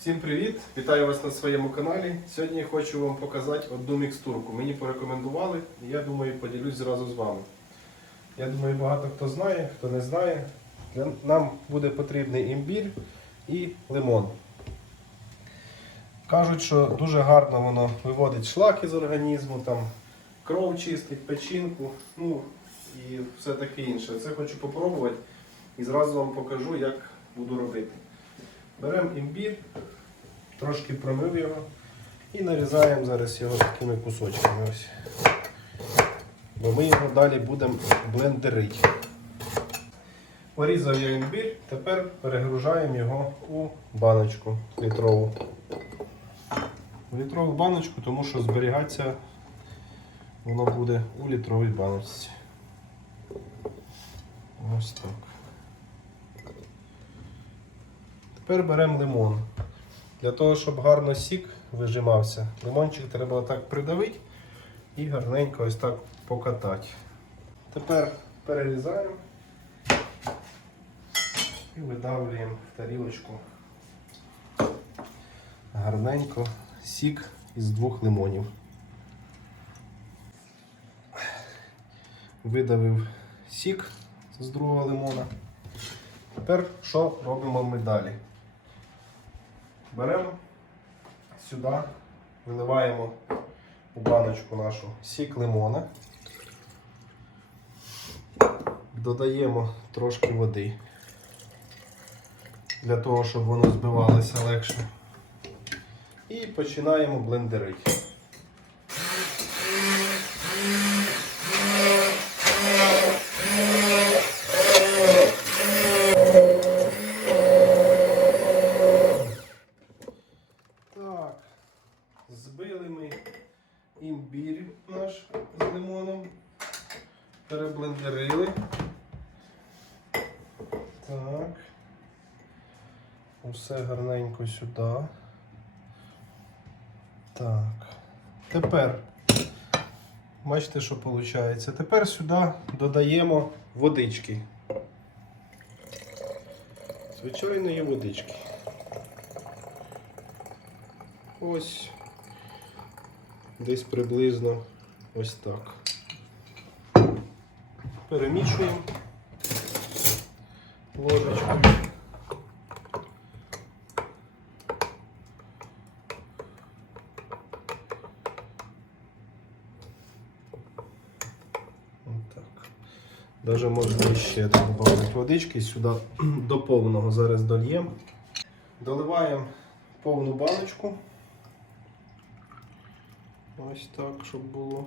Всім привіт! Вітаю вас на своєму каналі. Сьогодні я хочу вам показати одну мікстурку. Мені порекомендували, і я думаю, поділюсь зразу з вами. Я думаю, багато хто знає, хто не знає. Нам буде потрібний імбір і лимон. Кажуть, що дуже гарно воно виводить шлаки з організму, там, кров чистить, печінку, ну і все таке інше. Це хочу попробувати і зразу вам покажу, як буду робити. Беремо імбір, трошки промив його і нарізаємо зараз його такими кусочками. Ось. Бо ми його далі будемо блендерити. Порізав я імбір, тепер перегружаємо його у баночку літрову. У літрову баночку, тому що зберігатися воно буде у літровій баночці. Ось так. Тепер беремо лимон. Для того, щоб гарно сік вижимався, лимончик треба отак придавити і гарненько ось так покатати. Тепер перерізаємо і видавлюємо в тарілочку гарненько сік із двох лимонів. Видавив сік з другого лимона. Тепер що робимо ми далі? Беремо сюди, виливаємо у баночку нашу сік лимона, додаємо трошки води для того, щоб воно збивалося легше. І починаємо блендерити. Так, збили ми імбір наш з лимоном, переблендерили. Так. Усе гарненько сюди. Так. Тепер, бачите, що виходить. Тепер сюди додаємо водички. Звичайної водички. Ось десь приблизно ось так. Перемішуємо ложечкою. Отак. Даже можна ще додати водички сюди до повного зараз дольємо. Доливаємо повну баночку. Ось так, щоб було.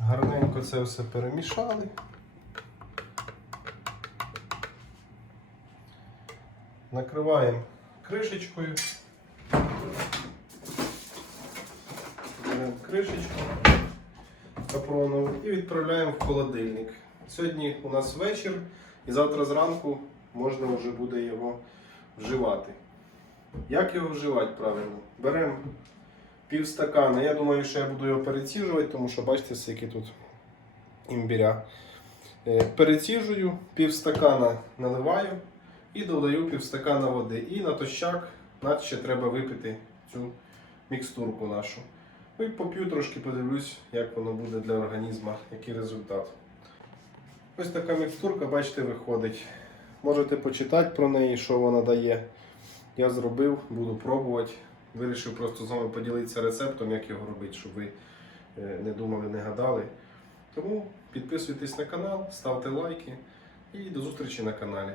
Гарненько це все перемішали. Накриваємо кришечкою. Беремо кришечку капронову і відправляємо в холодильник. Сьогодні у нас вечір і завтра зранку можна вже буде його вживати. Як його вживати правильно? Беремо пів стакана. Я думаю, що я буду його переціжувати, тому що бачите, скільки тут імбіря. Е, Переціжую, пів стакана наливаю і додаю пів стакана води. І натощак наче треба випити цю мікстурку нашу. Ну і поп'ю трошки, подивлюсь, як воно буде для організму, який результат. Ось така мікстурка, бачите, виходить. Можете почитати про неї, що вона дає. Я зробив, буду пробувати. Вирішив просто з вами поділитися рецептом, як його робити, щоб ви е, не думали, не гадали. Тому підписуйтесь на канал, ставте лайки і до зустрічі на каналі.